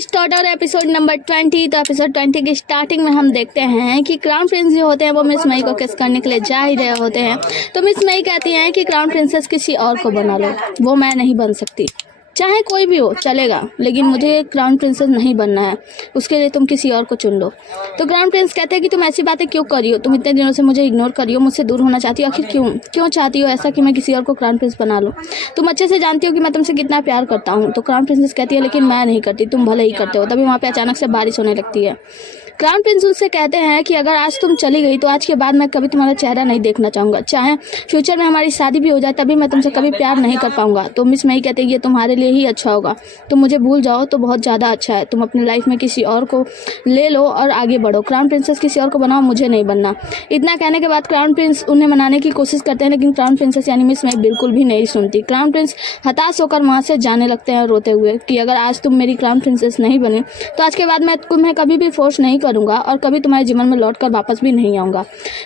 Start और episode number 20। तो episode 20 की स्टार्टिंग में हम देखते हैं कि क्राउन प्रिंस जो होते हैं वो मिस मई को किस करने के लिए जा ही रहे होते हैं। तो मिस मई कहती हैं कि क्राउन प्रिंसेस किसी और को बना लो, वो मैं नहीं बन सकती। चाहे कोई भी हो चलेगा, लेकिन मुझे क्राउन प्रिंसेस नहीं बनना है, उसके लिए तुम किसी और को चुन लो। तो क्राउन प्रिंस कहते हैं कि तुम ऐसी बातें क्यों कर रही हो, तुम इतने दिनों से मुझे इग्नोर कर रही हो, मुझसे दूर होना चाहती हो, आखिर क्यों चाहती हो ऐसा कि मैं किसी और को क्राउन प्रिंस बना लूँ। तुम अच्छे से जानती हो कि मैं तुमसे कितना प्यार करता हूँ। तो क्राउन प्रिंसेस कहती है लेकिन मैं नहीं करती, तुम भले ही करते हो। तभी वहाँ पे अचानक से बारिश होने लगती है। क्राउन प्रिंस उनसे कहते हैं कि अगर आज तुम चली गई तो आज के बाद मैं कभी तुम्हारा चेहरा नहीं देखना चाहूँगा, चाहे फ्यूचर में हमारी शादी भी हो जाए तभी मैं तुमसे कभी प्यार नहीं कर पाऊंगा। तो मिस मई कहते हैं ये तुम्हारे लिए ही अच्छा होगा, तुम मुझे भूल जाओ तो बहुत ज़्यादा अच्छा है, तुम अपनी लाइफ में किसी और को ले लो और आगे बढ़ो, क्राउन प्रिंसेस किसी और को बनाओ, मुझे नहीं बनना। इतना कहने के बाद क्राउन प्रिंस उन्हें मनाने की कोशिश करते हैं, लेकिन क्राउन प्रिंसेस यानी मिस मई बिल्कुल भी नहीं सुनती। क्राउन प्रिंस हताश होकर वहाँ से जाने लगते हैं रोते हुए कि अगर आज तुम मेरी क्राउन प्रिंसेस नहीं बनी तो आज के बाद मैं तुम्हें कभी भी फोर्स नहीं करूँगा और कभी तुम्हारे जीवन में लौटकर वापस भी नहीं आऊँगा।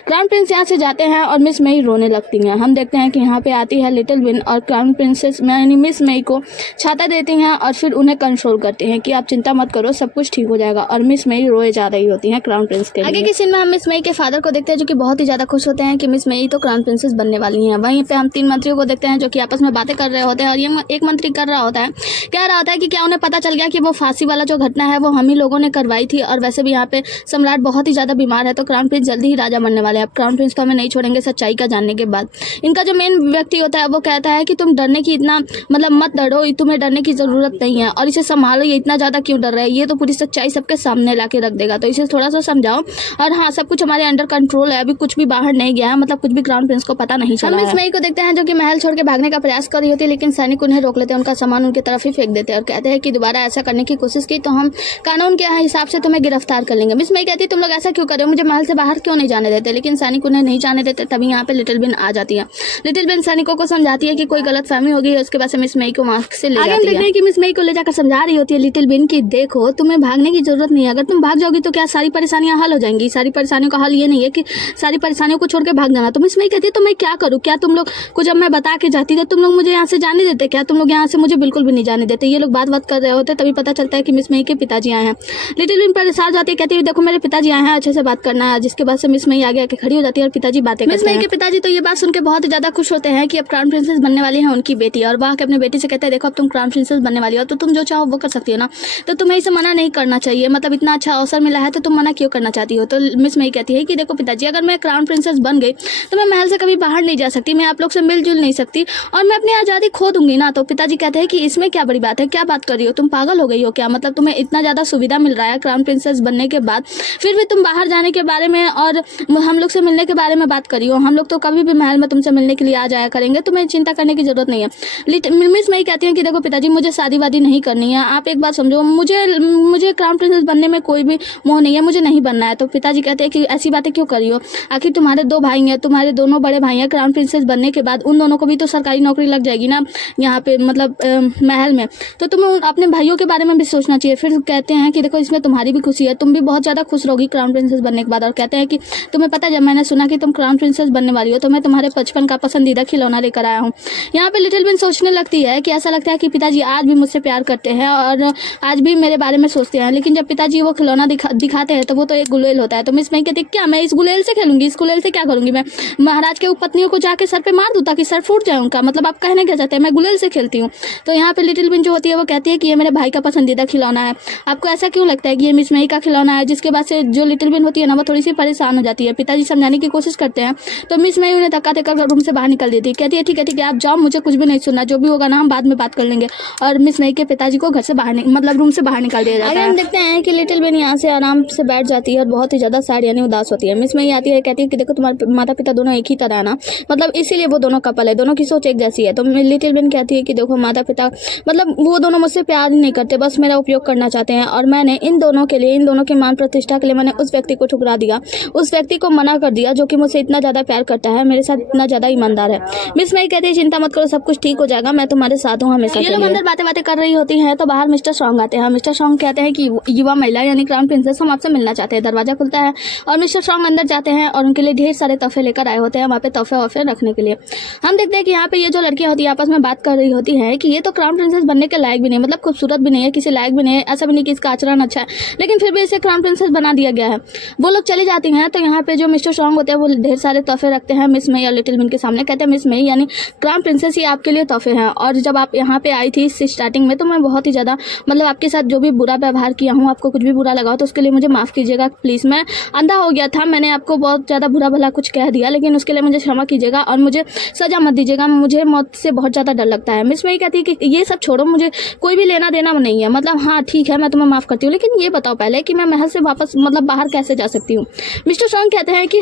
क्राउन प्रिंस यहाँ से जाते हैं और मिस मई रोने लगती हैं। हम देखते हैं कि यहाँ पे आती है लिटिल विन और क्राउन प्रिंसेस यानी मिस मई को छाता देती हैं और फिर उन्हें कंट्रोल करती हैं कि आप चिंता मत करो, सब कुछ ठीक हो जाएगा। और मिस मई रोए जा रही होती हैं क्राउन प्रिंस के लिए। आगे के सीन में हम मिस मई के फादर को देखते हैं जो कि बहुत ही ज़्यादा खुश होते हैं कि मिस मई तो क्राउन प्रिंसेस बनने वाली हैं। वहीं पे हम 3 मंत्रियों को देखते हैं जो कि आपस में बातें कर रहे होते हैं और ये एक मंत्री कह रहा होता है कि क्या उन्हें पता चल गया कि वो फांसी वाला जो घटना है वो हम ही लोगों ने करवाई थी, और वैसे भी यहाँ पे सम्राट बहुत ही ज़्यादा बीमार है, तो क्राउन प्रिंस जल्दी ही राजा बनने वाले हैं। अब क्राउन प्रिंस को हमें नहीं छोड़ेंगे सच्चाई का जानने के बाद। इनका जो मेन व्यक्ति होता है वो कहता है कि तुम डरने की इतना मत डरो, तुम्हें डरने की ज़रूरत नहीं है और इसे संभालो, ये इतना ज़्यादा क्यों डर रहा है, ये तो पूरी सच्चाई सबके सामने ला के रख देगा, तो इसे थोड़ा सा समझाओ। और हाँ, सब कुछ हमारे अंडर कंट्रोल है, अभी कुछ भी बाहर नहीं गया है, मतलब कुछ भी क्राउन प्रिंस को पता नहीं चला। हम मिस मई को देखते हैं जो कि महल छोड़ के भागने का प्रयास कर रही होती है, लेकिन सैनिक उन्हें रोक लेते हैं, उनका सामान उनकी तरफ ही फेंक देते हैं और कहते हैं कि दोबारा ऐसा करने की कोशिश की तो हम कानून के हिसाब से तुम्हें गिरफ्तार कर लेंगे। मिस मई कहती है तुम लोग ऐसा क्यों कर रहे हो, मुझे महल से बाहर क्यों नहीं जाने देते, लेकिन सैनिक उन्हें नहीं जाने देते। तभी यहाँ पे लिटिल बिन आ जाती है। लिटिल बिन सैनिकों को समझाती है कि कोई गलतफहमी हो गई है, उसके बाद से मिस मई को वहां से ले जाती है। कि मिस मई को ले जाकर समझा रही होती है लिटिल बिन की देखो तुम्हें भागने की जरूरत नहीं है, अगर तुम भाग जाओगी तो क्या सारी परेशानियां हल हो जाएंगी। सारी परेशानियों का हल ये नहीं है कि सारी परेशानियों को छोड़ के भाग जाना। तो मिस मई कहती है तो मैं क्या करूँ, क्या तुम लोग को जब मैं बता के जाती तो तुम लोग मुझे यहाँ से जाने देते, क्या तुम लोग यहाँ से मुझे बिल्कुल भी नहीं जाने देते। ये लोग बात कर रहे होते, तभी पता चलता है कि मिस मई के पिताजी आए हैं। लिटिल बिन परेशान जाती है, कहती है देखो मेरे पिताजी आए हैं, अच्छे से बात करना है, जिसके बाद से मिस मई आगे आके खड़ी हो जाती है और पिताजी बातें करते हैं। मिस मई के पिताजी तो ये बात सुन के बहुत ही ज्यादा खुश होते हैं कि अब क्राउन प्रिंसेस बनने वाली है उनकी बेटी, और वह अपनी बेटी से कहते हैं देखो अब तुम क्राउन प्रिंसेस बनने वाली हो तो तुम जो चाहो वो कर सकती हो ना, तो तुम्हें इसे मना नहीं करना चाहिए, मतलब इतना अच्छा अवसर मिला है तो तुम मना क्यों करना चाहती हो। तो मिस मई कहती है कि देखो पिताजी अगर मैं क्राउन प्रिंसेस बन गई तो मैं महल से कभी बाहर नहीं जा सकती, मैं आप लोग से मिलजुल नहीं सकती और मैं अपनी आज़ादी खो दूंगी ना। तो पिताजी कहते हैं कि इसमें क्या बड़ी बात है, क्या बात कर रही हो, तुम पागल हो गई हो क्या, मतलब तुम्हें इतना ज़्यादा सुविधा मिल रहा है क्राउन प्रिंसेस बनने के बाद, फिर भी तुम बाहर जाने के बारे में और हम लोग से मिलने के बारे में बात करी हो, हम लोग तो कभी भी महल में तुमसे मिलने के लिए आ जाया करेंगे, तुम्हें चिंता करने की जरूरत नहीं है। मिस मई कहती है कि देखो पिताजी मुझे शादी वादी नहीं करनी है, आप एक बात समझो, मुझे क्राउन प्रिंसेस बनने में कोई भी मोह नहीं है, मुझे नहीं बनना है। तो पिताजी कहते हैं कि ऐसी बातें क्यों करी हो, आखिर तुम्हारे 2 भाई हैं, तुम्हारे दोनों बड़े भाई हैं, क्राउन प्रिंसेस बनने के बाद उन दोनों को भी तो सरकारी नौकरी लग जाएगी ना यहाँ पे, मतलब महल में, तो तुम्हें अपने भाइयों के बारे में भी सोचना चाहिए। फिर कहते हैं कि देखो इसमें तुम्हारी भी खुशी है, तुम भी बहुत ज़्यादा खुश रहोगी क्राउन प्रिंसेस बनने के बाद, और कहते हैं कि तुम्हें पता है जब मैंने सुना कि तुम क्राउन प्रिंसेस बनने वाली हो तो मैं तुम्हारे बचपन का पसंदीदा खिलौना लेकर आया हूँ। यहाँ पे लिटिल बिन सोचने लगती है कि ऐसा लगता है कि पिताजी आज भी मुझसे प्यार करते हैं और आज भी मेरे बारे में सोचते हैं, लेकिन जब पिताजी वो खिलौना दिखाते हैं तो वो तो एक गुलेल होता है। तो मिस मई कहती है क्या मैं इस गुलेल से खेलूंगी, इस गुलेल से क्या करूंगी, मैं महाराज के पत्नियों को जाके सर पे मार दूं ताकि सर फूट जाए उनका, मतलब आप कहना क्या चाहते हैं, मैं गुलेल से खेलती हूँ। तो यहाँ पे लिटिल बिन जो होती है वो कहती है कि ये मेरे भाई का पसंदीदा खिलौना है, आपको ऐसा क्यों लगता है कि ये मिस मई का खिलौना है। जिसके बाद से जो लिटिल बिन होती है ना वो थोड़ी सी परेशान हो जाती है, पिताजी समझाने की कोशिश करते हैं तो मिस मई उन्हें धक्का देकर रूम से बाहर निकल देती है, कहती है ठीक है आप जाओ, मुझे कुछ भी नहीं सुनना, जो भी होगा ना हम बाद में बात कर लेंगे। और मिस मई के पिताजी को घर से बाहर मतलब रूम से बाहर निकाल दिया जाता है। हम देखते हैं कि लिटिल बिन यहाँ से आराम से बैठ जाती है और बहुत ही ज्यादा सैड यानी उदास होती है। मिस मई आती है, कहती है कि देखो तुम्हारे माता पिता दोनों एक ही तरह है ना, मतलब इसीलिए वो दोनों कपल है, दोनों की सोच एक जैसी है। तो लिटिल बिन कहती है कि देखो माता पिता मतलब वो दोनों मुझसे प्यार ही नहीं करते, बस मेरा उपयोग करना चाहते हैं और मैंने इन दोनों के लिए इन दोनों के मान प्रतिष्ठा के लिए मैंने उस व्यक्ति को ठुकरा दिया, उस व्यक्ति को मना कर दिया जो कि मुझसे इतना ज़्यादा प्यार करता है, मेरे साथ इतना ज़्यादा ईमानदार है। मिस मई कहती है चिंता मत करो, सब कुछ ठीक हो जाएगा, मैं तुम्हारे साथ हूँ हमेशा। ये लोग अंदर बातें कर रही होती हैं तो बाहर मिस्टर सॉन्ग आते हैं। मिस्टर सॉन्ग कहते हैं कि युवा महिला यानी क्राउन प्रिंसेस हम आपसे मिलना चाहते हैं। दरवाजा खुलता है और मिस्टर सॉन्ग अंदर जाते हैं और उनके लिए ढेर सारे तोहफे लेकर आए होते हैं वहाँ पे तोहफे वोफे रखने के लिए। हम देखते हैं कि यहाँ पे ये जो लड़कियाँ होती है आपस में बात कर रही होती हैं कि ये तो क्राउन प्रिंसेस बनने के लायक भी नहीं, मतलब खूबसूरत भी नहीं है, किसी लायक भी नहीं है, ऐसा भी नहीं कि इसका आचरण अच्छा है, लेकिन फिर भी इसे क्राउन प्रिंसेस बना दिया गया है। वो लोग चली जाती हैं तो यहाँ पे जो मिस्टर सॉन्ग होते हैं वो ढेर सारे तोहफे रखते हैं मिस मई और लिटिल बिन के सामने। कहते हैं मिस मई यानी क्राउन प्रिंसेस ये आपके लिए तोहफे हैं, और जब आप यहाँ पे आई थी स्टार्टिंग में तो मैं बहुत ही ज़्यादा मतलब आपके साथ जो भी बुरा व्यवहार किया हूँ, आपको कुछ भी बुरा लगा तो उसके लिए मुझे माफ़ कीजिएगा प्लीज़। मैं अंधा हो गया था, मैंने आपको बहुत ज़्यादा बुरा भला कुछ कह दिया, लेकिन उसके लिए मुझे क्षमा कीजिएगा और मुझे सज़ा मत दीजिएगा, मुझे मौत से बहुत ज़्यादा डर लगता है। मिस मई कहती है कि ये सब छोड़ो, मुझे कोई भी लेना देना नहीं है, मतलब हाँ ठीक है मैं तुम्हें माफ़ करती हूँ, लेकिन ये बताओ पहले कि मैं महल से वापस मतलब बाहर कैसे जा सकती हूँ। मिस्टर सॉन्ग कहते हैं कि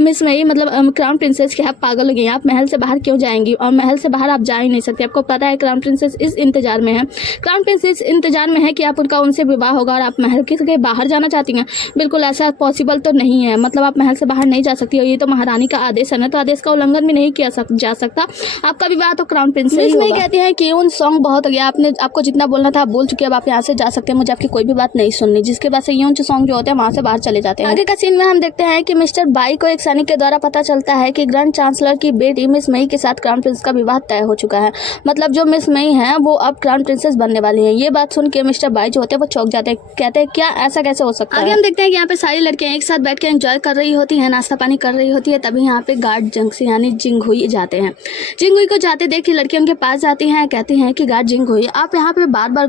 मिस मई मतलब क्राउन प्रिंसेस क्या आप पागल हो गई हैं, आप महल से बाहर क्यों जाएंगी, और महल से बाहर आप जा ही नहीं सकते। आपको पता है क्राउन प्रिंसेस इस इंतजार में है, क्राउन प्रिंसेस इंतजार में है कि आप उनसे विवाह होगा और आप महल के बाहर जाना चाहती हैं। बिल्कुल ऐसा पॉसिबल तो नहीं है, मतलब आप महल से बाहर नहीं जा सकती, और ये तो महारानी का आदेश है ना, तो आदेश का उल्लंघन भी नहीं किया जा सकता। आपका विवाह तो क्राउन प्रिंस से ही होगा। कहती है कि उन सॉन्ग बहुत हो गया, आपको जितना बोलना था आप बोल चुके, अब आप यहाँ से जा सकते हैं, मुझे आपकी कोई भी बात नहीं सुननी। जिसके बाद से यून सॉन्ग जो होते हैं वहाँ से बाहर चले जाते हैं। आगे का सीन में हम देखते हैं कि मिस्टर बाई को एक सैनिक के द्वारा पता चलता है कि ग्रैंड चांसलर की बेटी मिस मई के साथ क्राउन प्रिंस का विवाह तय हो चुका है, मतलब जो मिस मई है वो अब क्राउन प्रिंसेस बनने वाली है। ये बात सुन के मिस्टर बाई जो होते हैं वो चौंक जाते हैं, कहते हैं क्या ऐसा कैसे हो सकता है। आगे हम देखते हैं कि यहाँ पे सारी लड़कियां एक साथ बैठ के एंजॉय कर रही होती हैं, नाश्ता पानी कर रही होती है, तभी यहाँ पे गार्ड जंक्सी यानी जिंगहुई जाते हैं। जिंगहुई को जाते देख के लड़कियां उनके पास जाती हैं, कहती हैं कि गार्ड जिंगहुई आप यहाँ पे बार बार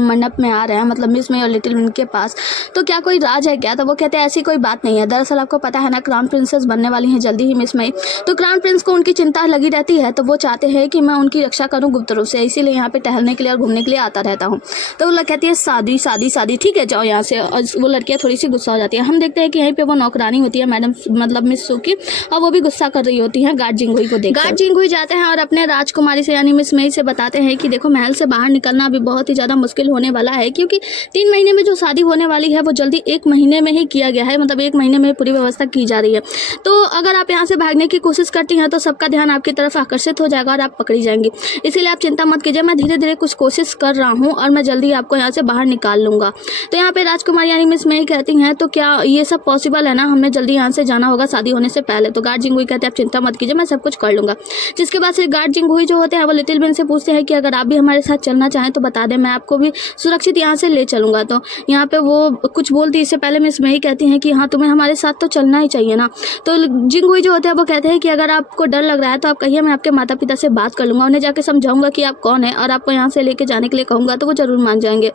मंडप में आ रहे हैं, मतलब मिस मई और लिटिल बिन के पास, तो क्या कोई राज है क्या। तो वो कहते हैं ऐसी कोई बात नहीं है, दरअसल आपको पता है ना क्राउन प्रिंसेस बनने वाली हैं जल्दी ही मिस मई, तो क्राउन प्रिंस को उनकी चिंता लगी रहती है, तो वो चाहते हैं कि मैं उनकी रक्षा करूँ गुप्त रूप से, इसीलिए यहाँ पे टहलने के लिए और घूमने के लिए आता रहता हूँ। तो वो कहती है शादी शादी शादी ठीक है जाओ यहाँ से, और वो लड़कियाँ थोड़ी सी गुस्सा हो जाती है। हम देखते हैं कि यहीं पे वो नौकरानी होती है मैडम मतलब मिस सुकी, और वो भी गुस्सा कर रही होती है गार्ड जिंगहुई को देख। गार्ड जिंगहुई जाते हैं और अपने राजकुमारी से यानी मिस मई से बताते हैं कि देखो महल से बाहर निकलना अभी बहुत ही ज़्यादा मुश्किल होने वाला है, क्योंकि 3 महीने में जो शादी होने वाली है वो जल्दी 1 महीने में ही किया गया है, मतलब 1 महीने में पूरी व्यवस्था की जा रही है। तो अगर आप यहाँ से भागने की कोशिश करती हैं तो सबका ध्यान आपकी तरफ आकर्षित हो जाएगा और आप पकड़ी जाएंगी, इसीलिए आप चिंता मत कीजिए, मैं धीरे धीरे कुछ कोशिश कर रहा हूँ और मैं जल्दी आपको यहाँ से बाहर निकाल लूँगा। तो यहाँ पे राजकुमारी यानी मिस मई कहती हैं तो क्या ये सब पॉसिबल है ना, हमें जल्दी यहाँ से जाना होगा शादी होने से पहले। तो गार्ड जिंगहुई कहते हैं आप चिंता मत कीजिए, मैं सब कुछ कर लूँगा। जिसके बाद से गार्ड जिंगहुई जो होते हैं वो लिटिल बिन से पूछते हैं कि अगर आप भी हमारे साथ चलना चाहें तो बता दें, मैं आपको भी सुरक्षित यहाँ से ले चलूँगा। तो यहाँ पे वो कुछ बोलती इससे पहले मिस मई कहती हैं कि हाँ तुम्हें हमारे साथ तो चलना ही चाहिए ना। तो जिंगहुई जो होते हैं वो कहते हैं कि अगर आपको डर लग रहा है तो आप कहिए, मैं आपके माता पिता से बात कर लूँगा, उन्हें जाके समझाऊंगा कि आप कौन है और आपको यहाँ से लेके जाने के लिए कहूँगा तो वो जरूर मान जाएंगे।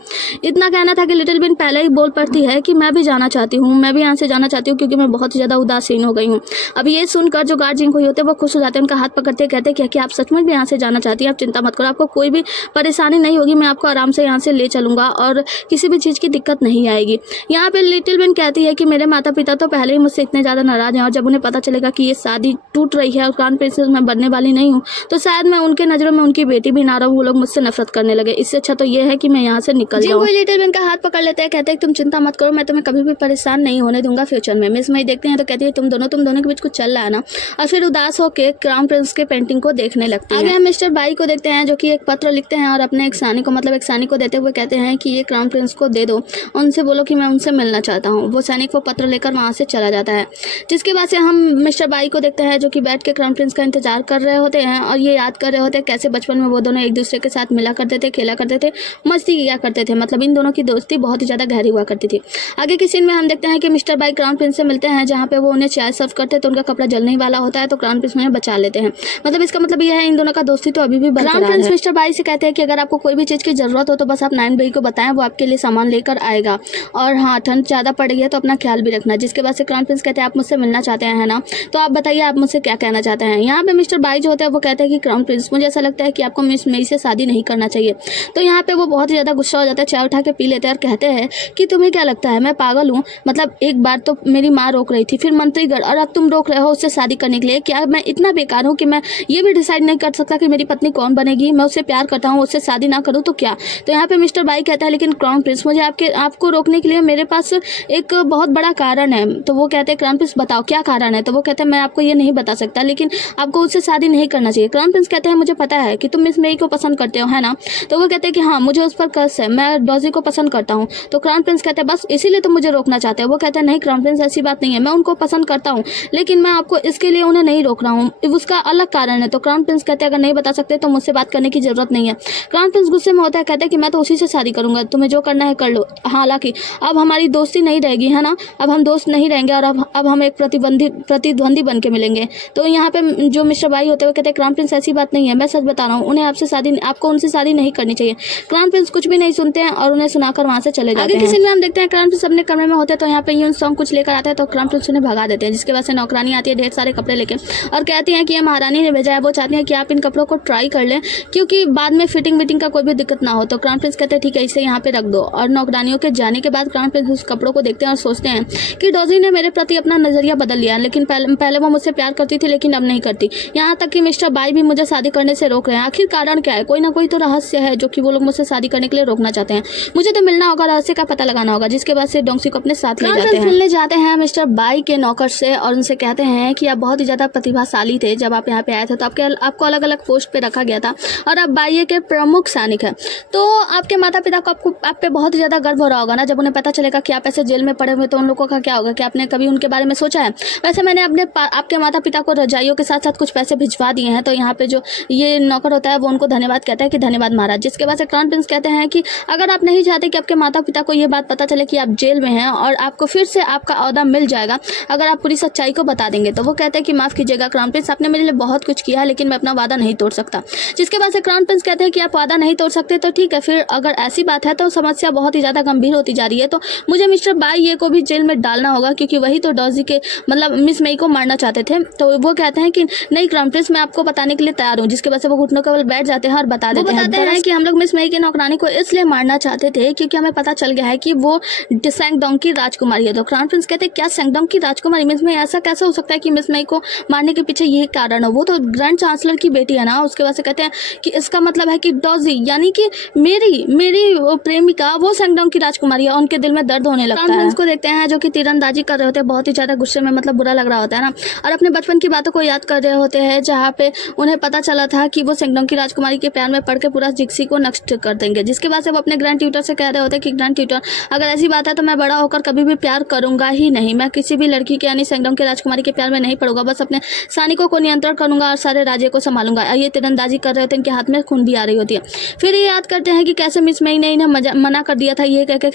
इतना कहना था कि लिटिल बिन पहले ही बोल पड़ती है कि मैं भी जाना चाहती हूँ, मैं भी यहाँ से जाना चाहती हूँ, क्योंकि मैं बहुत ही ज़्यादा उदासीन हो गई हूँ। अब ये सुनकर जो गार्ड जिंगहुई होते हैं वो खुश हो जाते हैं, उनका हाथ पकड़ते कहते हैं कि आप सचमुच भी यहाँ से जाना चाहती हैं, आप चिंता मत करो, आपको कोई भी परेशानी नहीं होगी, मैं आपको आराम से यहाँ से ले चलूँगा और किसी भी चीज़ की दिक्कत नहीं आएगी। यहाँ पे लिटिल बिन कहती है कि मेरे माता पिता तो पहले ही मुझसे इतने ज़्यादा नाराज़ हैं, और जब उन्हें पता चलेगा कि ये शादी टूट रही है और क्राउन प्रिंसेस मैं बनने वाली नहीं हूँ तो शायद मैं उनके नज़रों में उनकी बेटी भी ना रहूँ, वो लोग मुझसे नफरत करने लगे। इससे अच्छा तो ये है कि मैं यहाँ से निकल जाऊँ। लिटिल बिन का हाथ पकड़ लेते हैं, कहते हैं तुम चिंता मत करो, मैं तुम्हें कभी भी परेशान नहीं होने दूंगा फ्यूचर में। मिस मई देखते हैं तो कहती है तुम दोनों के बीच कुछ चल रहा है ना, और फिर उदास होकर क्राउन प्रिंस के पेंटिंग को देखने लगती है। आगे हम मिस्टर बाई को देखते हैं जो कि एक पत्र लिखते हैं और अपने एक सानी को मतलब एक सानी को देते हुए कहते हैं कि ये क्राउन प्रिंस को दे दो, उनसे बोलो कि मैं उनसे मिलना चाहता हूँ। वो सैनिक वो पत्र लेकर वहाँ से चला जाता है। जिसके बाद से हम मिस्टर बाई को देखते हैं जो कि बैठ के क्राउन प्रिंस का इंतजार कर रहे होते हैं और ये याद कर रहे होते हैं कैसे बचपन में वो दोनों एक दूसरे के साथ मिला करते थे, खेला करते थे, मस्ती किया करते थे, मतलब इन दोनों की दोस्ती बहुत ही ज़्यादा गहरी हुआ करती थी। आगे के सीन में हम देखते हैं कि मिस्टर बाई क्राउन प्रिंस से मिलते हैं, जहाँ पे वो उन्हें चाय सर्व करते हैं तो उनका कपड़ा जलने ही वाला होता है, तो क्राउन प्रिंस उन्हें बचा लेते हैं। मतलब इसका मतलब यह है इन दोनों का दोस्ती तो अभी भी बरकरार है। क्राउन प्रिंस मिस्टर बाई से कहते हैं कि अगर आपको कोई भी चीज़ की जरूरत हो तो बस आप नाइन बई को बताएं, वो आपके लिए सामान लेकर आएगा, और हाँ ठंड ज़्यादा पड़ रही है तो अपना ख्याल भी रखना। जिसके बाद से क्राउन प्रिंस कहते हैं आप मुझसे मिलना चाहते हैं ना, तो आप बताइए आप मुझसे क्या कहना चाहते हैं। यहाँ पे मिस्टर बाई जो होते हैं वो कहते हैं कि क्राउन प्रिंस मुझे ऐसा लगता है कि आपको मिस मई से शादी नहीं करना चाहिए। तो यहाँ पे वो बहुत ही ज़्यादा गुस्सा हो जाता है, चाय उठा के पी लेते हैं और कहते हैं कि तुम्हें क्या लगता है मैं पागल हूँ, मतलब एक बार तो मेरी माँ रोक रही थी, फिर मंत्रीगढ़, और अब तुम रोक रहे हो उससे शादी करने के लिए। क्या मैं इतना बेकार हूँ कि मैं ये भी डिसाइड नहीं कर सकता कि मेरी पत्नी कौन बनेगी, मैं उससे प्यार करता हूँ, उससे शादी ना करूँ तो क्या। तो यहाँ पे मिस्टर बाई कहता है लेकिन क्राउन प्रिंस मुझे आपको रोकने के लिए मेरे पास एक बहुत बड़ा कारण है। तो वो कहते हैं क्राउन प्रिंस बताओ क्या कारण है। तो वो कहते हैं मैं आपको ये नहीं बता सकता, लेकिन आपको उससे शादी नहीं करना चाहिए। क्राउन प्रिंस कहते हैं मुझे पता है कि तुम मिस मेई को पसंद करते हो, है ना। तो वो कहते हैं कि हाँ, मुझे उस पर क्रश है, मैं डॉजी को पसंद करता हूँ। तो क्राउन प्रिंस कहते हैं बस इसीलिए तुम मुझे रोकना चाहते हो। वो कहते हैं नहीं क्राउन प्रिंस, ऐसी बात नहीं है, मैं उनको पसंद करता हूँ, लेकिन मैं आपको इसके लिए उन्हें नहीं रोक रहा हूँ, उसका अलग कारण है। तो क्राउन प्रिंस कहते हैं अगर नहीं बता सकते तो मुझसे बात करने की जरूरत नहीं है। क्राउन प्रिंस गुस्से में होता है, कहते हैं कि मैं तो उसी से शादी करूंगा, तुम्हें जो करना है कर लो। हालांकि अब हमारी दोस्ती नहीं रहेगी, है ना, अब हम दोस्त नहीं रहेंगे और अब हम एक प्रतिद्वंदी बन के मिलेंगे। तो यहाँ पे जो मिस्टर बाई होते हैं वो कहते हैं क्राउन प्रिंस ऐसी बात नहीं है, मैं सच बता रहा हूँ, उन्हें आपको उनसे शादी नहीं करनी चाहिए। क्राउन प्रिंस कुछ भी नहीं सुनते हैं और उन्हें सुनाकर वहां से चले जाते हैं। आगे किसी में हम देखते हैं क्राउन प्रिंस अपने कमरे में होते हैं, तो यहाँ पे यून सॉन्ग कुछ लेकर आते हैं, तो क्राउन प्रिंस उन्हें भगा देते हैं, जिसके बाद से नौकरानी आती है ढेर सारे कपड़े लेके और कहती है कि ये महारानी ने भेजा है, वो चाहती है कि आप इन कपड़ों को ट्राई कर लें क्योंकि बाद में फिटिंग का कोई भी दिक्कत ना हो। तो क्राउन प्रिंस कहते हैं ठीक है, इसे यहाँ पे रख दो। और नौकरानियों के जाने के बाद क्राउन प्रिंस उस कपड़ों को देखते हैं और सोचते हैं कि डॉजी ने मेरे प्रति अपना नजरिया बदल लिया, लेकिन पहले वो मुझसे प्यार करती थी लेकिन अब नहीं करती। यहाँ तक कि मिस्टर बाई भी मुझे शादी करने से रोक रहे हैं। आखिर कारण क्या है? कोई ना कोई तो रहस्य है जो कि वो लोग मुझसे शादी करने के लिए रोकना चाहते हैं। मुझे तो मिलना होगा, रहस्य का पता लगाना होगा। जिसके बाद से डोंगसी को अपने साथ ले जाते हैं। मिलने जाते हैं मिस्टर बाई के नौकर से और उनसे कहते हैं कि आप बहुत ही ज्यादा प्रतिभाशाली थे, जब आप यहाँ पे आए थे तो आपको अलग अलग पोस्ट पे रखा गया था और आप बाई के प्रमुख सैनिक है। तो आपके माता पिता को आप पे बहुत ही ज्यादा गर्व हो रहा होगा ना, जब उन्हें पता चलेगा कि आप ऐसे जेल में पड़े हुए, तो उन लोगों का क्या होगा? कि आपने कभी उनके बारे में सोचा है? वैसे मैंने आपके माता पिता को रजाइयों के साथ साथ कुछ पैसे भिजवा दिए हैं। तो यहाँ पे जो ये नौकर होता है वो उनको धन्यवाद कहता है कि धन्यवाद महाराज। जिसके बाद से क्राउन प्रिंस कहते हैं कि अगर आप नहीं चाहते कि आपके माता पिता को ये बात पता चले कि आप जेल में हैं और आपको फिर से आपका ओहदा मिल जाएगा अगर आप पूरी सच्चाई को बता देंगे। तो वो कहते हैं कि माफ कीजिएगा क्राउन प्रिंस, आपने मेरे लिए बहुत कुछ किया है लेकिन मैं अपना वादा नहीं तोड़ सकता। जिसके बाद से क्राउन प्रिंस कहते हैं कि आप वादा नहीं तोड़ सकते तो ठीक है, फिर अगर ऐसी बात है तो समस्या बहुत ही ज्यादा गंभीर होती जा रही है, तो मुझे मिस्टर बाई ये को भी जेल में डालना होगा क्योंकि वही तो डॉजी के मतलब मिस मई को मारना चाहते थे। तो वो कहते हैं कि नहीं क्राउन प्रिंस, मैं आपको बताने के लिए तैयार हूँ। जिसके बाद से वो घुटनों के बल बैठ जाते हैं और बताते हैं कि हम लोग मिस मई की नौकरानी को इसलिए मारना चाहते थे क्योंकि हमें पता चल गया है कि वो सैंगडोंग की राजकुमारी है। तो क्राउन प्रिंस कहते हैं क्या सैंगडोंग की राजकुमारी? मिस मई, ऐसा कैसे हो सकता है कि मिस मई को मारने के पीछे यही कारण हो? वो तो ग्रैंड चांसलर की बेटी है ना। उसके बाद से कहते हैं कि इसका मतलब है कि डॉजी यानी कि मेरी प्रेमिका वो सैंगडोंग की राजकुमारी है। उनके दिल में दर्द होने लगता है। उसको देखते हैं जो कि तीरंदाजी कर रहे होते हैं, बहुत ही ज्यादा गुस्से में, मतलब बुरा लग रहा होता है ना, और अपने बचपन की बातों को याद कर रहे होते हैं जहाँ पे उन्हें पता चला था कि वो सैंगडोंग की राजकुमारी के प्यार में पड़ के पूरा जिक्सी को नष्ट कर देंगे। जिसके बाद से वो अपने ग्रैंड ट्यूटर से कह रहे होते हैं कि ग्रैंड ट्यूटर, अगर ऐसी बात है तो मैं बड़ा होकर कभी भी प्यार करूंगा ही नहीं, मैं किसी भी लड़की के यानी सैंगडोंग की राजकुमारी के प्यार में नहीं पड़ूंगा, बस अपने सैनिकों को नियंत्रण करूंगा और सारे राज्य को संभालूंगा। ये तीरंदाजी कर रहे होते हैं, इनके हाथ में खून भी आ रही होती है। फिर ये याद करते हैं कि कैसे मिस मई ने इन्हें मना कर दिया था, ये कह के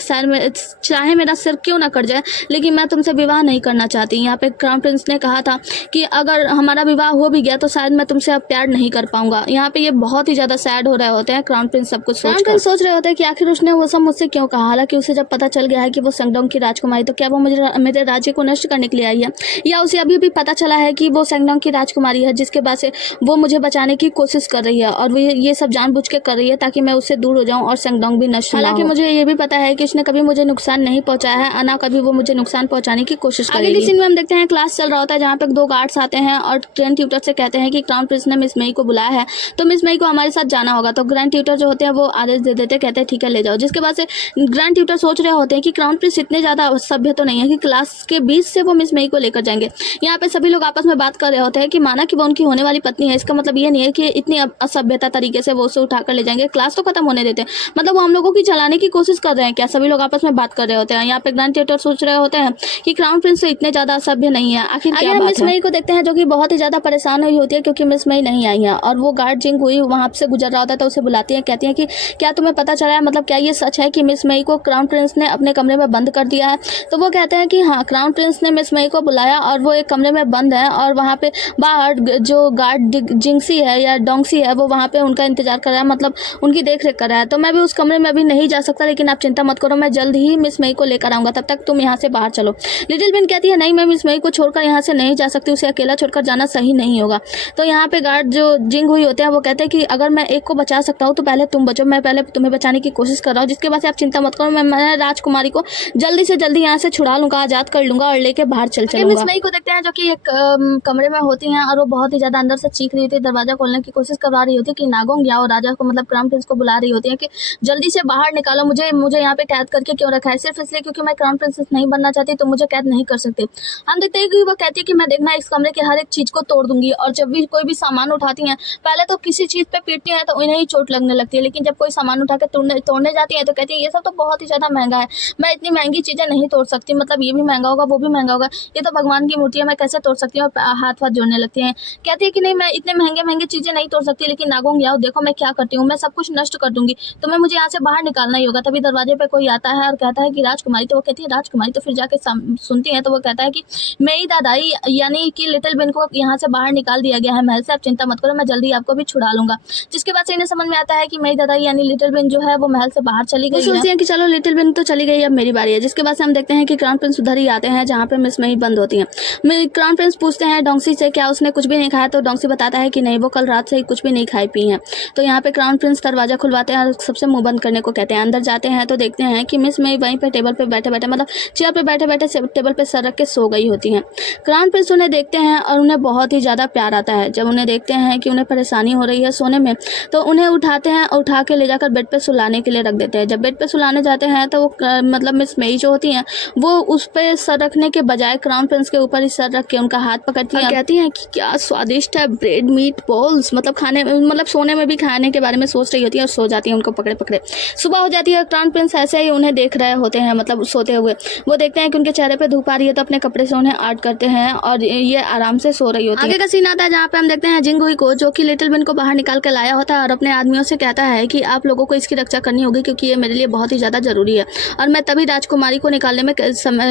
चाहे मेरा सिर क्यों ना कट जाए लेकिन मैं तुमसे विवाह नहीं करना चाहती। यहाँ पे क्राउन प्रिंस ने कहा था कि अगर हमारा विवाह हो भी गया तो शायद मैं तुमसे अब प्यार नहीं कर पाऊंगा। यहाँ पे ये बहुत ही ज्यादा सैड हो रहे होते हैं। क्राउन प्रिंस सब कुछ सोच रहे होते हैं कि आखिर उसने वो सब मुझसे क्यों कहा। हालांकि उसे जब पता चल गया है कि वो सैंगडोंग की राजकुमारी, तो क्या वो मेरे राज्य को नष्ट करने के लिए आई है, या उसे अभी भी पता चला है कि वो सैंगडोंग की राजकुमारी है जिसके बाद से वो मुझे बचाने की कोशिश कर रही है और वो ये सब जानबूझ के कर रही है ताकि मैं उससे दूर हो जाऊं और सैंगडोंग भी नष्ट। हालांकि मुझे ये भी पता है कि उसने कभी मुझे नुकसान नहीं पहुंचाया है, ना कभी वो मुझे नुकसान पहुंचाने की कोशिश करेगी। आगे सीन में हम देखते हैं क्लास चल रहा होता है जहाँ पे 2 गार्ड्स आते हैं और ग्रैंड ट्यूटर से कहते हैं कि क्राउन प्रिंस ने मिस मई को बुलाया है तो मिस मई को हमारे साथ जाना होगा। तो ग्रैंड ट्यूटर जो होते हैं वो आदेश दे देते, कहते हैं ठीक है ले जाओ। जिसके बाद से ग्रैंड ट्यूटर सोच रहे होते हैं कि क्राउन प्रिंस इतने ज्यादा सभ्य तो नहीं है कि क्लास के बीच से वो मिस मई को लेकर जाएंगे। यहाँ पे सभी लोग आपस में बात कर रहे होते हैं कि माना कि वो उनकी होने वाली पत्नी है, इसका मतलब ये नहीं है कि इतनी असभ्यता तरीके से वो उसे उठाकर ले जाएंगे। क्लास तो खत्म होने देते हैं, मतलब वो हम लोगों की चलाने की कोशिश कर रहे हैं क्या? सभी लोग आपस में बात कर रहे होते हैं। यहाँ पे ग्रैंड ट्यूटर सोच रहे होते हैं कि क्राउन प्रिंस इतने ज्यादा असभ्य नहीं है। आखिर क्या बात है? मिस मई को देखते हैं जो कि बहुत ही ज्यादा परेशान हुई होती है क्योंकि मिस मई नहीं आई है और वो गार्ड जिंग हुई वहां से गुजर रहा होता है तो उसे बुलाती है, कहती है कि क्या तुम्हें पता चला है, मतलब क्या ये सच है कि मिस मई को क्राउन प्रिंस ने अपने कमरे में बंद कर दिया है? तो वो कहते हैं कि हाँ, क्राउन प्रिंस ने मिस मई को बुलाया और वो एक कमरे में बंद है और वहाँ पे बाहर जो गार्ड जिंगसी है या डोंगसी है वो वहाँ पे उनका इंतजार कर रहा है, मतलब उनकी देख रेख कर रहा है। तो मैं भी उस कमरे में अभी नहीं जा सकता, लेकिन आप चिंता मत करो, मैं जल्द ही मिस मई को लेकर आऊंगा, तब तक तुम यहाँ से बाहर चलो। लिटिल बिन कहती है नहीं, मैं मिस मई को छोड़कर यहाँ से नहीं जा सकती, उसे अकेला छोड़कर जाना सही नहीं होगा। तो यहाँ पे गार्ड जो जिंग हुई होते हैं वो कहते हैं कि अगर मैं एक को बचा सकता हूँ तो पहले तुम बचो, मैं पहले तुम्हें बचाने की कोशिश कर रहा हूँ। जिसके बाद से आप चिंता मत करो, मैं राजकुमारी को जल्दी से जल्दी यहाँ से छुड़ा लूंगा, आजाद कर लूंगा और लेके बाहर चलूंगा। मिस मई को देखते हैं जो कि एक कमरे में होती हैं और वो बहुत ही ज्यादा अंदर से चीख रही होती है, दरवाजा खोलने की कोशिश करवा रही होती है कि नागोंग या राजा को, मतलब क्राउन प्रिंस को बुला रही होती है कि जल्दी से बाहर निकालो, मुझे यहाँ पे कैद करके क्यों रखा है, सिर्फ इसलिए क्योंकि मैं क्राउन प्रिंसेस नहीं बनना चाहती तो मुझे कैद नहीं कर सकते। हम देखते हैं कि वो कहती है कि मैं देखना इस कमरे के हर एक चीज़ को तोड़ दूंगी, और जब भी कोई भी सामान उठाती हैं पहले तो किसी चीज़ पे पीटती हैं तो इन्हें ही चोट लगने लगती है, लेकिन जब कोई सामान उठा के तोड़ने जाती है तो कहती है ये सब तो बहुत ही ज़्यादा महंगा है, मैं इतनी महंगी चीज़ें नहीं तोड़ सकती, मतलब ये भी महंगा होगा वो भी महंगा होगा, ये तो भगवान की मूर्ति है, मैं कैसे तोड़ सकती हूँ, और हाथ जोड़ने लगती हैं। कहती है कि नहीं मैं इतने महंगे चीज़ें नहीं तोड़ सकती, लेकिन नागोंग याओ देखो मैं क्या करती हूँ, मैं सब कुछ नष्ट कर दूंगी, तुम्हें मुझे यहाँ से बाहर निकालना ही होगा। तभी दरवाजे पे कोई आता है और कहता है कि राजकुमारी, तो वो कहती है राजकुमारी, तो फिर जाके सुनती है तो वो कहता है कि मेरी दादाई यानी कि लिटिल बिन को यहाँ से बाहर निकाल दिया गया है महल से, आप चिंता मत करो, मैं जल्दी आपको भी छुड़ा लूंगा। जिसके बाद से इन्हें समझ में आता है कि मेरी दादाई यानी लिटिल बिन जो है वो महल से बाहर चली गई। सोचती है कि चलो लिटिल बिन तो चली गई, अब मेरी बारी है। जिसके बाद से हम देखते हैं कि क्राउन प्रिंस उधर ही आते हैं जहाँ पे मिस मई बंद होती है। क्राउन प्रिंस पूछते हैं डोंगसी से क्या उसने कुछ भी नहीं खाया, तो डोंगसी बताता है कि नहीं वो कल रात से ही कुछ भी नहीं खाई पी है। तो यहाँ पे क्राउन प्रिंस दरवाजा खुलवाते हैं और सबसे मुंह बंद करने को कहते हैं। अंदर जाते हैं तो देखते हैं कि मिस मई वहीं पे टेबल पे बैठे बैठे मतलब चेयर पे बैठे बैठे टेबल पे सर रख के सो गई होती हैं। क्राउन प्रिंस उन्हें देखते हैं और उन्हें बहुत ही ज़्यादा प्यार आता है। जब उन्हें देखते हैं कि उन्हें परेशानी हो रही है सोने में तो उन्हें उठाते हैं और उठा के ले जाकर बेड पे सुलाने के लिए रख देते हैं। जब बेड पे सुलाने जाते हैं तो वो मतलब मिस मई जो होती हैं वो उस पर सर रखने के बजाय क्राउन प्रिंस के ऊपर ही सर रख के उनका हाथ पकड़ती हैं, कहती हैं कि क्या स्वादिष्ट है ब्रेड मीट बॉल्स, मतलब खाने मतलब सोने में भी खाने के बारे में सोच रही होती है और सो जाती है उनको पकड़े पकड़े। सुबह हो जाती है, क्राउन प्रिंस ऐसे ही उन्हें देख रहे होते हैं मतलब सोते हुए। वो देखते हैं कि उनके चेहरे पे धूप आ रही है तो अपने कपड़े से उन्हें आर्ट करते हैं और ये आराम से सो रही होती है। आगे का सीन आता है जहाँ पे हम देखते हैं जिंगुई को जो कि लिटिल बिन को बाहर निकाल के लाया होता है और अपने आदमियों से कहता है कि आप लोगों को इसकी रक्षा करनी होगी क्योंकि ये मेरे लिए बहुत ही ज़्यादा जरूरी है और मैं तभी राजकुमारी को निकालने में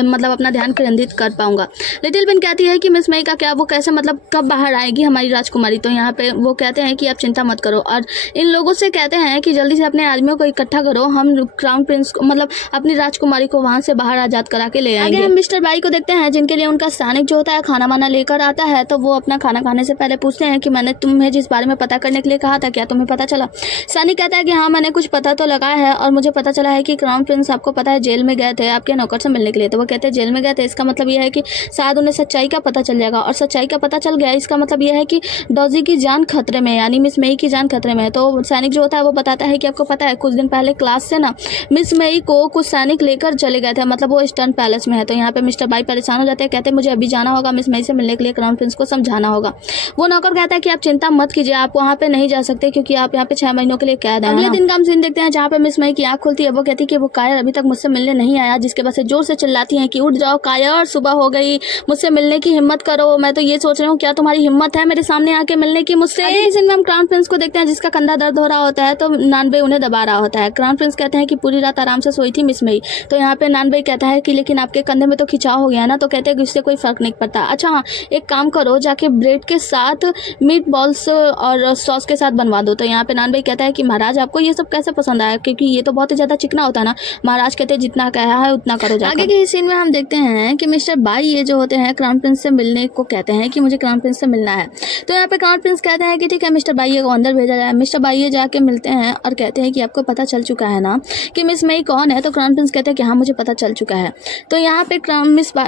मतलब अपना ध्यान केंद्रित कर पाऊंगा। लिटिल बिन कहती है कि मिस मई का क्या, वो कैसे मतलब कब बाहर आएगी हमारी राजकुमारी। तो यहाँ पे वो कहते हैं कि आप चिंता मत करो और इन लोगों से कहते हैं कि जल्दी से अपने आदमियों को इकट्ठा करो, हम क्राउन प्रिंस को मतलब अपनी राजकुमारी को वहां से बाहर आजाद करा के ले आएंगे। आगे हम मिस्टर बाई को देखते हैं जिनके लिए उनका सैनिक जो होता है खाना वाना लेकर आता है। तो वो अपना खाना खाने से पहले पूछते हैं कि मैंने तुम्हें जिस बारे में पता करने के लिए कहा था क्या तुम्हें पता चला। सैनिक कहता है कि हाँ मैंने कुछ पता तो लगाया है और मुझे पता चला है कि क्राउन प्रिंस आपको पता है जेल में गए थे आपके नौकर से मिलने के लिए। तो वो कहते हैं जेल में गए थे, इसका मतलब यह है कि शायद उन्हें सच्चाई का पता चल जाएगा और सच्चाई का पता चल गया इसका मतलब यह है कि डॉजी की जान खतरे में यानी मिस मई की जान खतरे में है। तो सैनिक जो होता है वो बताता है कि आपको पता है कुछ दिन पहले क्लास से ना मिस मई को कुछ सैनिक लेकर चले गए थे, मतलब वो ईस्टर्न पैलेस में है। तो यहाँ पे मिस्टर बाई परेशान हो जाते हैं, कहते हैं मुझे अभी जाना होगा मिस मई से मिलने के लिए, क्राउन प्रिंस को समझाना होगा। वो नौकर कहता है कि आप चिंता मत कीजिए, आप वहाँ पे नहीं जा सकते क्योंकि आप यहाँ पे 6 महीनों के लिए कैद हैं। अगले दिन का हम सीन देखते हैं जहाँ पे मिस मई की आँख खुलती है। वो कहती है कि वो कायर अभी तक मुझसे मिलने नहीं आया, जिसके बाद से जोर से चिल्लाती है कि उठ जाओ कायर, सुबह हो गई, मुझसे मिलने की हिम्मत करो, मैं तो ये सोच रही हूँ क्या तुम्हारी हिम्मत है मेरे सामने आके मिलने की मुझसे। आगे के सीन में हम क्राउन प्रिंस को देखते हैं जिसका कंधा दर्द हो रहा होता है तो नानबे उन्हें दबा रहा होता है। क्राउन प्रिंस कहते हैं कि पूरी रात आराम से सोई थी मिस मई। तो यहाँ पे नानबे कहता है कि लेकिन आपके कंधे में तो खिंचाव हो गया ना। तो कहते हैं कि उससे कोई फर्क नहीं पड़ता। अच्छा हाँ एक काम करो जाके ब्रेड के साथ मीट बॉल्स और सॉस के साथ बनवा दो। तो यहाँ पे नानबे कहता है कि महाराज आपको ये सब कैसे पसंद आया, क्योंकि ये तो बहुत ही ज्यादा चिकना होता है ना। महाराज कहते हैं जितना कहा है उतना करो। आगे के सीन में हम देखते हैं कि मिस्टर बाई ये जो होते हैं क्राउन प्रिंस से मिलने को कहते हैं कि मुझे क्राउन प्रिंस से मिलना है। तो यहाँ पे क्राउन प्रिंस कहते हैं कि ठीक है मिस्टर बाई को अंदर भेजा जाए। मिस्टर बाई जाके मिलते हैं और कहते हैं कि आपको पता चल चुका है ना कि मिस मई कौन है। तो क्राउन प्रिंस कहते हैं कि हाँ मुझे पता चल चुका है। तो यहाँ पे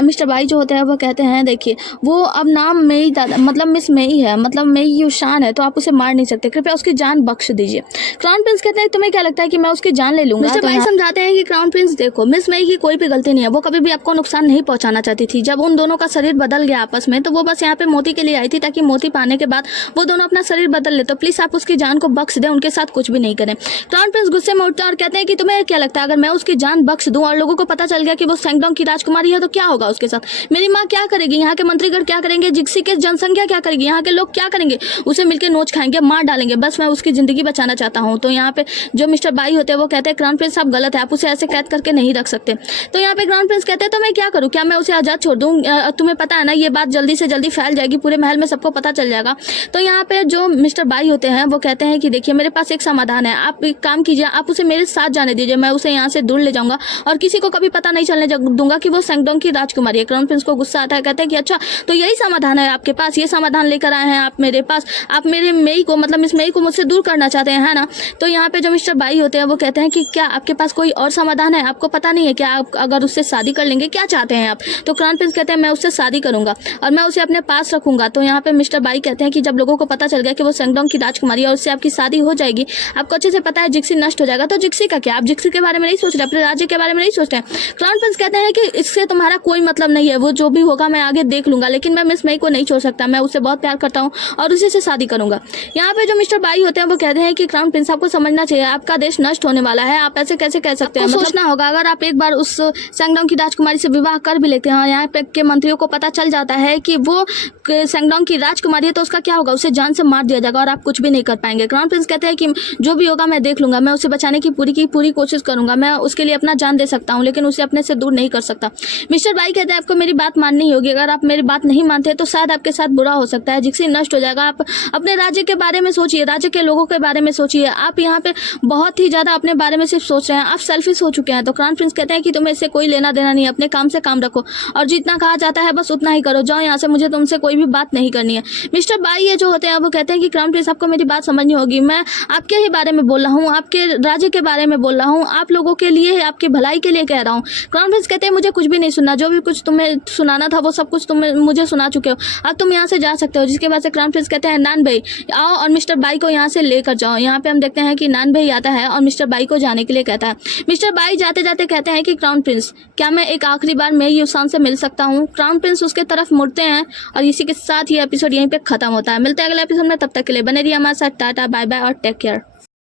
मिस्टर बाई जो होते हैं वो कहते हैं देखिए वो अब नाम मई दादा मतलब मिस मई है, मतलब मई युशान है, तो आप उसे मार नहीं सकते, कृपया उसकी जान बख्श दीजिए। क्राउन प्रिंस कहते हैं तुम्हें क्या लगता है कि मैं उसकी जान ले लूंगा। मिस्टर बाई समझाते हैं कि क्राउन प्रिंस देखो मिस मई की कोई भी गलती नहीं है, वो कभी भी आपको नुकसान नहीं पहुंचाना चाहती थी। जब उन दोनों का शरीर बदल गया आपस में तो वो बस यहाँ पे मोती के लिए आई थी ताकि मोती पाने के बाद वो दोनों अपना शरीर बदल ले। तो प्लीज आप उसकी जान को बख्श दें, उनके साथ कुछ भी नहीं करें। क्राउन प्रिंस गुस्से में उठते हैं और कहते हैं कि तुम्हें क्या लगता है अगर मैं उसकी जान बख्श दूं और लोगों को पता चल गया कि वो सैंगडोंग की राजकुमारी है तो क्या होगा उसके साथ? मेरी माँ क्या करेगी, यहाँ के मंत्रीगण क्या करेंगे, जिक्सी के जनसंख्या क्या करेगी, यहाँ के लोग क्या करेंगे, उसे मिलकर नोच खाएंगे, मार डालेंगे। बस मैं उसकी जिंदगी बचाना चाहता हूँ। तो यहाँ पे जो मिस्टर बाई होते हैं वो कहते हैं क्राउन प्रिंस आप गलत है, आप उसे ऐसे कैद करके नहीं रख सकते। तो यहाँ पे क्राउन प्रिंस कहते हैं तो मैं क्या करूँ, क्या मैं उसे आजाद छोड़ दूँ? तुम्हें पता है ना ये बात जल्दी से जल्दी फैल जाएगी, पूरे महल में सबको पता चल जाएगा। तो यहाँ पे जो मिस्टर बाई होते हैं वो कहते हैं कि देखिए मेरे पास एक समाधान है, आप एक काम कीजिए, आप उसे मेरे साथ जाने दीजिए, मैं उसे यहाँ से दूर ले जाऊंगा और किसी को कभी पता नहीं चलने दूंगा कि वो सैंगडोंग की राजकुमारी है। क्राउन प्रिंस को गुस्सा आता है, कहते हैं कि अच्छा तो यही समाधान है आपके पास, ये समाधान लेकर आए हैं आप मेरे पास, आप मेरे मई को मतलब इस मई को मुझसे दूर करना चाहते हैं, है ना? तो यहाँ पे जो मिस्टर बाई होते हैं वो कहते हैं कि क्या आपके पास कोई और समाधान है, आपको पता नहीं है क्या आप अगर उससे शादी कर लेंगे, क्या चाहते हैं आप? तो क्राउन प्रिंस कहते हैं मैं उससे शादी करूंगा और मैं उसे अपने पास रखूंगा। तो यहाँ पे मिस्टर बाई कहते हैं कि जब लोगों को पता चल गया कि वो सैंगडोंग की राजकुमारी है और उससे आपकी शादी हो जाएगी, आपको अच्छे से पता है जिक्सी नष्ट हो जाएगा। तो जिक्सी का क्या, आप जिक्सी के बारे में नहीं सोच सोच रहे, अपने राज्य के बारे में नहीं सोच रहे। क्राउन प्रिंस कहते हैं कि इससे तुम्हारा कोई मतलब नहीं है, वो जो भी होगा मैं आगे देख लूंगा, लेकिन मैं मिस मई को नहीं छोड़ सकता, मैं उससे बहुत प्यार करता हूँ और उसी से शादी करूंगा। यहाँ पे जो मिस्टर बाई होते हैं वो कहते हैं कि क्राउन प्रिंस आपको समझना चाहिए, आपका देश नष्ट होने वाला है, आप ऐसे कैसे कह सकते हैं, मतलब सोचना होगा अगर आप एक बार उस सैंगडोंग की राजकुमारी से विवाह कर भी लेते हैं, यहाँ पे के मंत्रियों को पता चल जाता है कि वो सैंगडोंग की राजकुमारी है, तो उसका क्या होगा, उसे जान से मार दिया जाएगा और आप कुछ भी नहीं कर पाएंगे। क्राउन प्रिंस कहते हैं कि जो भी होगा मैं देख लूंगा, मैं उसे बचाने की पूरी कोशिश करूंगा, मैं उसके लिए अपना जान दे सकता हूँ, लेकिन उसे अपने से दूर नहीं कर सकता। मिस्टर बाई कहते हैं आपको मेरी बात माननी होगी, अगर आप मेरी बात नहीं मानते तो शायद आपके साथ बुरा हो सकता है, जिक्सी नष्ट हो जाएगा। आप अपने राज्य के बारे में सोचिए, राज्य के लोगों के बारे में सोचिए, आप यहाँ पे बहुत ही ज्यादा अपने बारे में सिर्फ सोच रहे हैं, आप सेल्फिश हो चुके हैं। तो क्राउन प्रिंस कहते हैं कि तुम्हें इससे कोई लेना देना नहीं है, अपने काम से काम रखो और जितना कहा जाता है बस उतना ही करो, जाओ यहाँ से, मुझे तुमसे कोई भी बात नहीं करनी है। मिस्टर बाई ये जो होते हैं वो कहते हैं कि क्राउन प्रिंस आपको मेरी बात समझनी होगी, मैं आपके ही बारे में बोल रहा हूँ, आपके राज्य के बारे में बोल रहा हूँ, आप लोगों के लिए, आपकी भलाई के लिए कह रहा हूँ। क्राउन प्रिंस कहते हैं मुझे कुछ भी नहीं सुनना, जो भी कुछ तुम्हें सुनाना था वो सब कुछ तुम मुझे सुना चुके हो, अब तुम यहाँ से जा सकते हो। जिसके बाद से क्राउन प्रिंस कहते हैं नान भाई आओ और मिस्टर बाई को यहाँ से लेकर जाओ। यहाँ पे हम देखते हैं कि नान भाई आता है और मिस्टर बाई को जाने के लिए कहता है। मिस्टर बाई जाते जाते कहते हैं कि क्राउन प्रिंस क्या मैं एक आखिरी बार मैं युसान से मिल सकता हूँ। क्राउन प्रिंस उसके तरफ मुड़ते हैं और इसी के साथ ये एपिसोड यहीं पे खत्म होता है। मिलते हैं अगले एपिसोड में, तब तक के लिए बने रहिए हमारे साथ। टाटा बाय बाय और टेक केयर।